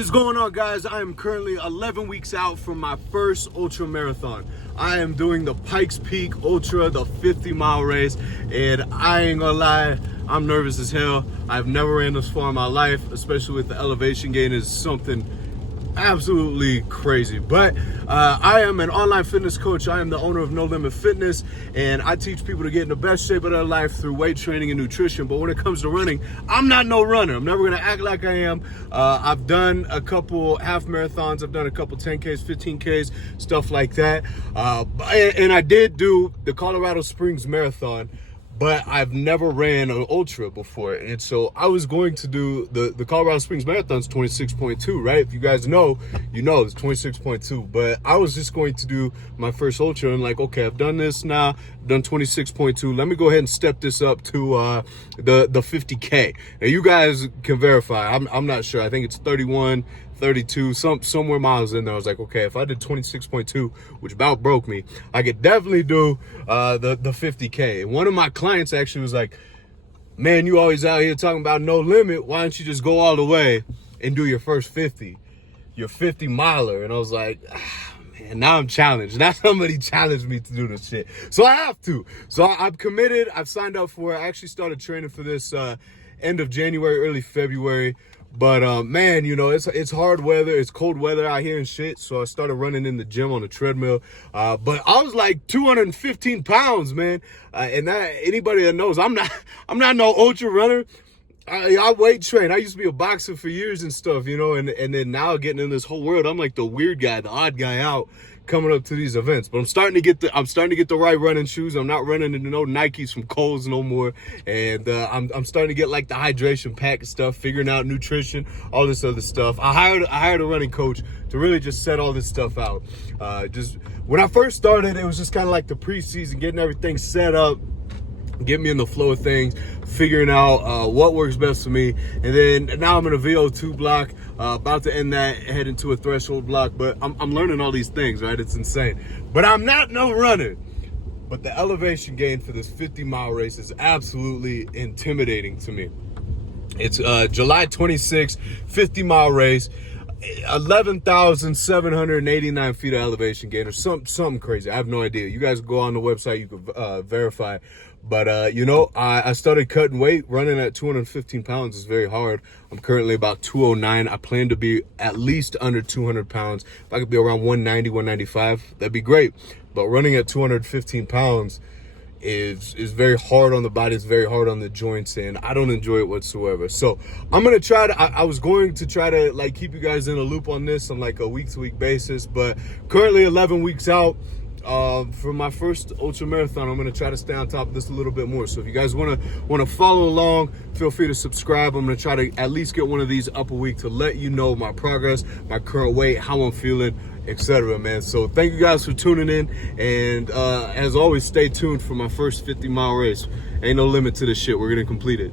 is going on, guys? I am currently 11 weeks out from my first ultra marathon. I am doing the Pikes Peak Ultra, the 50-mile race, and I ain't gonna lie, I'm nervous as hell. I've never ran this far in my life, especially with the elevation gain is something absolutely crazy. But I am an online fitness coach. I am the owner of No Limit Fitness, and I teach people to get in the best shape of their life through weight training and nutrition. But when it comes to running, I'm not no runner. I'm never gonna act like I am. I've done a couple half marathons, I've done a couple 10Ks, 15Ks, stuff like that. And I did do the Colorado Springs Marathon, but I've never ran an ultra before. And so I was going to do the Colorado Springs Marathon's 26.2, right? If you guys know, you know it's 26.2. But I was just going to do my first ultra and like, okay, I've done this now, I've done 26.2. Let me go ahead and step this up to the 50K. Now you guys can verify. I'm not sure. I think it's 31, 32, somewhere miles in there. I was like, okay, if I did 26.2, which about broke me, I could definitely do the 50K. And one of my clients actually was like, man, you always out here talking about no limit. Why don't you just go all the way and do your first 50, your 50 miler? And I was like, man, now I'm challenged. Now somebody challenged me to do this shit. So I have to. So I'm committed. I've signed up for it. I actually started training for this end of January, early February. But man, you know, it's hard weather, it's cold weather out here and shit. So I started running in the gym on the treadmill. But I was like 215 pounds, man. And that anybody that knows, I'm not no ultra runner. I weight train. I used to be a boxer for years and stuff, you know, and then now getting in this whole world, I'm like the weird guy, the odd guy out coming up to these events. But I'm starting to get the right running shoes. I'm not running into no Nikes from Kohl's no more. And I'm starting to get like the hydration pack and stuff, figuring out nutrition, all this other stuff. I hired a running coach to really just set all this stuff out. Just when I first started, it was just kind of like the preseason, getting everything set up, get me in the flow of things, figuring out what works best for me. And then now I'm in a VO2 block, about to end that, head into a threshold block. But I'm learning all these things, right? It's insane. But I'm not no runner. But the elevation gain for this 50-mile race is absolutely intimidating to me. It's July 26th, 50-mile race. 11,789 feet of elevation gain or something crazy. I have no idea. You guys go on the website, you can verify. But you know, I started cutting weight. Running at 215 pounds is very hard. I'm currently about 209. I plan to be at least under 200 pounds. If I could be around 190, 195, that'd be great. But running at 215 pounds is very hard on the body. It's very hard on the joints, and I don't enjoy it whatsoever. So I'm gonna try to I was going to try to like keep you guys in a loop on this on like a week-to-week basis, but currently 11 weeks out for my first ultra marathon. I'm gonna try to stay on top of this a little bit more. So if you guys want to follow along, feel free to subscribe. I'm gonna try to at least get one of these up a week to let you know my progress, my current weight, how I'm feeling, etc., man. So thank you guys for tuning in, and as always, stay tuned for my first 50-mile race. Ain't no limit to this shit. We're gonna complete it.